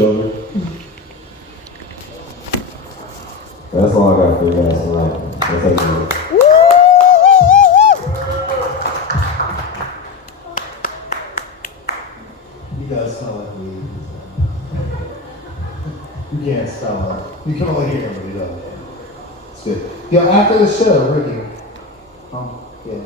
children. That's all I got for you guys tonight. That's everything. You guys smell like weed. You can't smell it. You can only hear it, but you don't. It's good. Yo, after the show, Ricky. Yeah.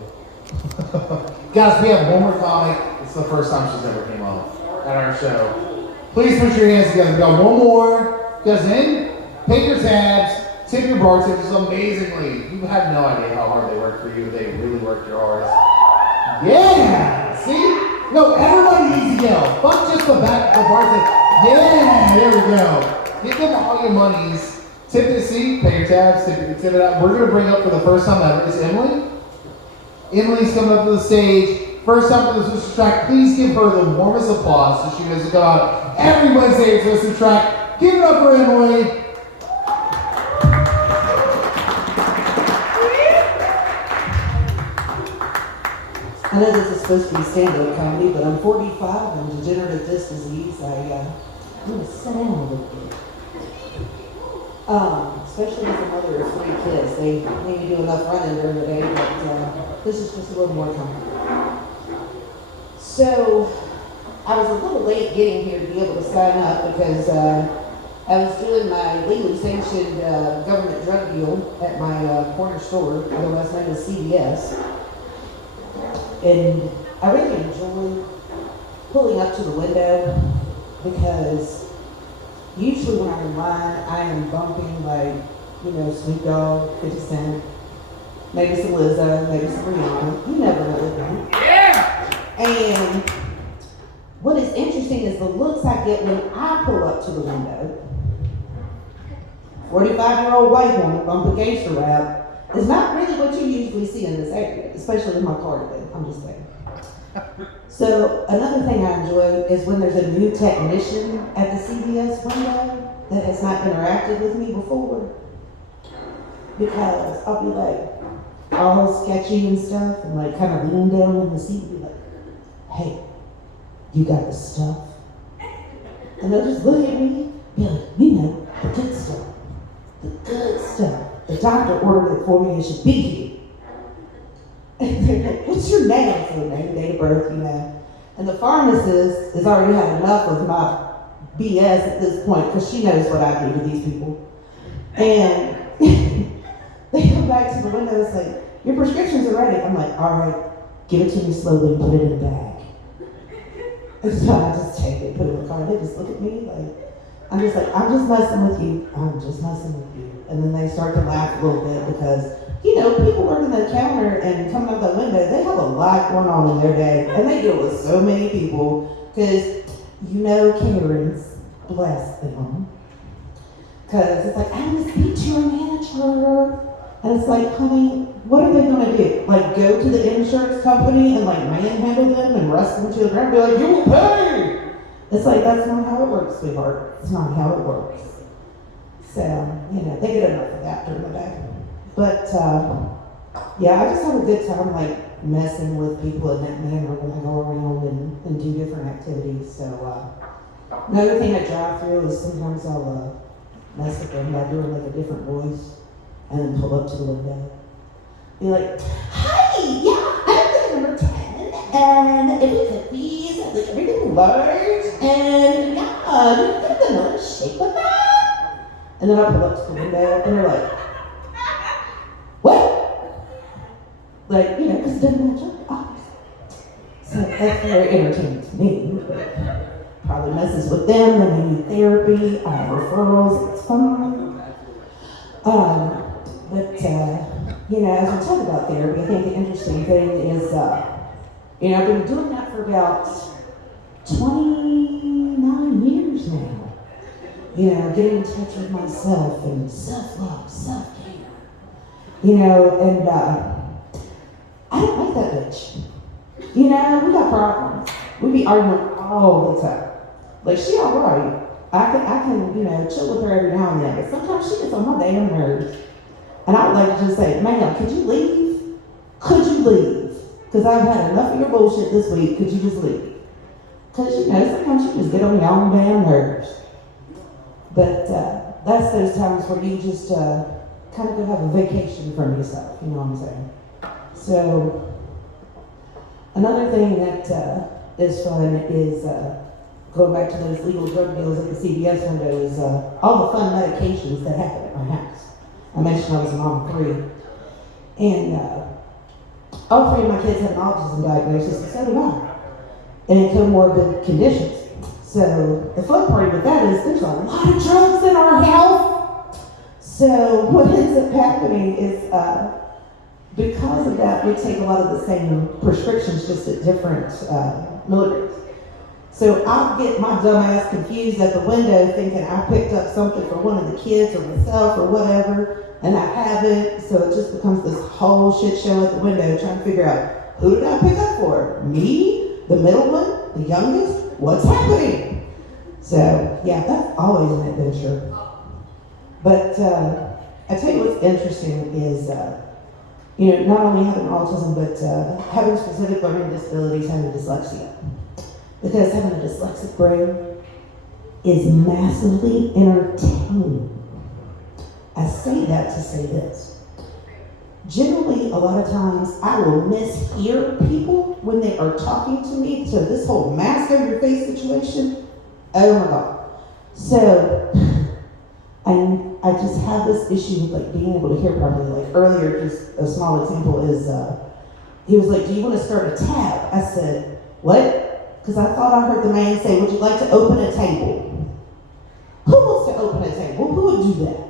Guys, we have one more comic. It's the first time she's ever came on at our show. Please put your hands together. We got one more. You guys in? Pay your tabs. Tip your bartenders amazingly. You have no idea how hard they work for you. They really work your hardest. Yeah! See? No, everybody needs to yell. Fuck just the bartender. Yeah! There we go. Give them all your monies. Tip the seat, pay your tabs, tip it out. We're going to bring up for the first time ever is Emily. Emily's coming up to the stage. First time for the Twisted Track. Please give her the warmest applause so she knows to go out every Wednesday at Twisted Track. Give it up for Emily. I know this is supposed to be stand-up comedy, but I'm 45 and degenerative disc disease. I'm going to sit down a little bit. Especially as a mother of 3 kids. They maybe do enough running during the day, but this is just a little more comfortable. So, I was a little late getting here to be able to sign up because I was doing my legally sanctioned government drug deal at my corner store, otherwise known as CVS. And I really enjoy pulling up to the window because usually when I'm in line, I am bumping like, Snoop Dogg, 50 Cent, maybe some Lizzo, maybe some Rihanna. You never know with them. Yeah! And what is interesting is the looks I get when I pull up to the window. 45-year-old white woman bumping gangster rap is not really what you usually see in this area, especially with my cardigan. I'm just saying. So another thing I enjoy is when there's a new technician at the CVS window that has not interacted with me before. Because I'll be like all sketchy and stuff and like kind of lean down in the seat and be like, hey, you got the stuff? And they'll just look at me and be like, the good stuff. The good stuff. The doctor ordered it for me, it should be here. And they're like, what's your name? So name, date of birth, And the pharmacist has already had enough of my BS at this point because she knows what I do to these people. And they come back to the window and say, your prescriptions are ready. I'm like, all right, give it to me slowly and put it in a bag. And so I just take it, put it in the car. They just look at me like, I'm just messing with you. I'm just messing with you. And then they start to laugh a little bit because, people working the counter and coming up the window, they have a lot going on in their day. And they deal with so many people because, Karens, bless them. Because it's like, I want to speak to your manager. And it's like, honey, what are they going to do? Like, go to the insurance company and, manhandle them and wrestle them to the ground and be like, you will pay! It's like, that's not how it works, sweetheart. It's not how it works. So, they get enough of that during the day. But, I just have a good time, messing with people in that manner when I go around and do different activities. So, another thing I drive through is sometimes I'll mess with them by doing, a different voice and then pull up to the window. Be like, hi, I'm the number 10, and if we could please, everything large, and you get another shake with that? And then I pull up to the window, and they're like, what? Because it doesn't match up, obviously. So that's very entertaining to me. Probably messes with them, they need therapy, I have referrals, it's fun. But as we talk about therapy, I think the interesting thing is, I've been doing that for about 29 years now. Getting in touch with myself and self-love, self-care. And I don't like that bitch. We got problems. We be arguing all the time. She all right. I can, chill with her every now and then, but sometimes she gets on my damn nerves. And I would like to just say, ma'am, could you leave? Could you leave? Because I've had enough of your bullshit this week. Could you just leave? Because, sometimes you just get on your own damn nerves. But that's those times where you just kind of go have a vacation from yourself, you know what I'm saying? So, another thing that is fun is going back to those legal drug deals at the CVS window is all the fun medications that happen at my house. I mentioned I was a mom of 3. And all 3 of my kids have an autism diagnosis, and so do I. And comorbid conditions. So the fun part with that is there's a lot of drugs in our house. So what ends up happening is because of that, we take a lot of the same prescriptions just at different milligrams. So I'll get my dumb ass confused at the window thinking I picked up something for one of the kids or myself or whatever, and I haven't. So it just becomes this whole shit show at the window trying to figure out, who did I pick up for? Me? The middle one? The youngest? What's happening? So yeah, that's always an adventure. But I tell you what's interesting is, not only having autism, but having specific learning disabilities, having dyslexia. Because having a dyslexic brain is massively entertaining. I say that to say this. Generally, a lot of times, I will mishear people when they are talking to me. So this whole mask over your face situation, oh my God. So, I just have this issue with like being able to hear properly. Like earlier, just a small example is, he was like, do you want to start a tab? I said, what? Because I thought I heard the man say, would you like to open a table? Who wants to open a table? Who would do that?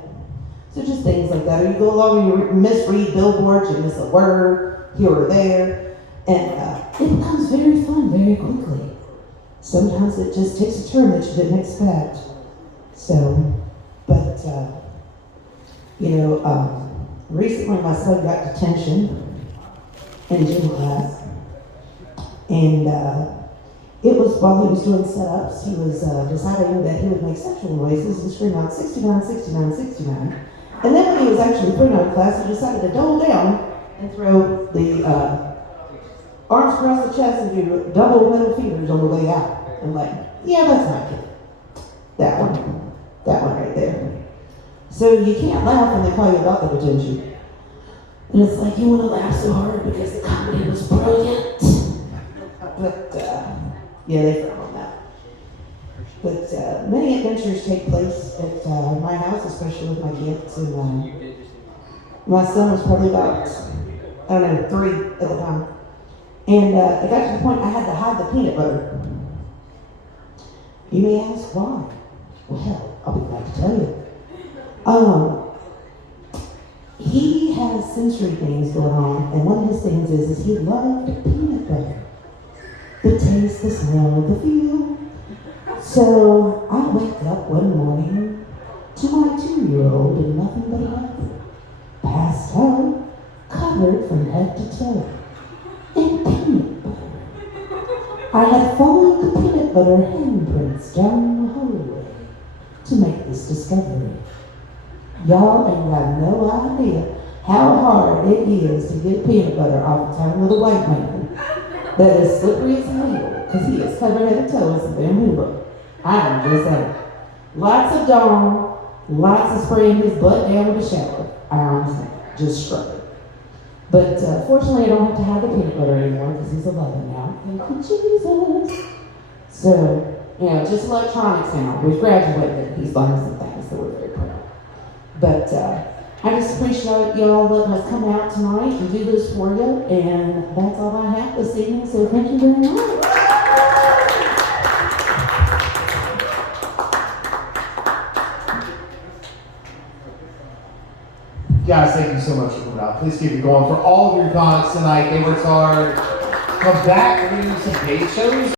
So just things like that. Or you go along and you misread billboards, you miss a word here or there, and it becomes very fun very quickly. Sometimes it just takes a turn that you didn't expect. So, but, recently my son got detention in gym class, and it was while he was doing setups, he was deciding that he would make sexual noises and scream out 69, 69, 69. And then when he was actually put on class, he decided to double down and throw the arms across the chest and do double middle fingers on the way out. I'm like, yeah, that's my kid. That one right there. So you can't laugh when they call you about the detention. And it's like, you want to laugh so hard because the comedy was brilliant. But, yeah, they frown on that. But many adventures take place at my house, especially with my kids. And my son was probably about, 3 at the time. And it got to the point I had to hide the peanut butter. You may ask why. Well, I'll be glad to tell you. He has sensory things going on, and one of his things is he loved peanut butter. The taste, the smell, the feel. So I wake up one morning to my 2-year-old in nothing but a diaper, passed out, covered from head to toe in peanut butter. I had followed the peanut butter handprints down the hallway to make this discovery. Y'all ain't got no idea how hard it is to get peanut butter off the tongue of the white man that is slippery as hell, because he is covered head to toe in some bamboo. I'm just saying. Lots of Dawn, lots of spraying his butt down with a shower. I'm saying, just scrub it. But fortunately, I don't have to have the peanut butter anymore because he's 11 now. Thank you, Jesus. So, just electronics now. We've graduated. He's learned some things that we're very proud of. But I just appreciate y'all letting us come out tonight and do this for you. And that's all I have this evening. So thank you very much. Guys, thank you so much for coming out. Please keep it going. For all of your comments tonight, they worked hard. Come back. We're going to do some paid shows.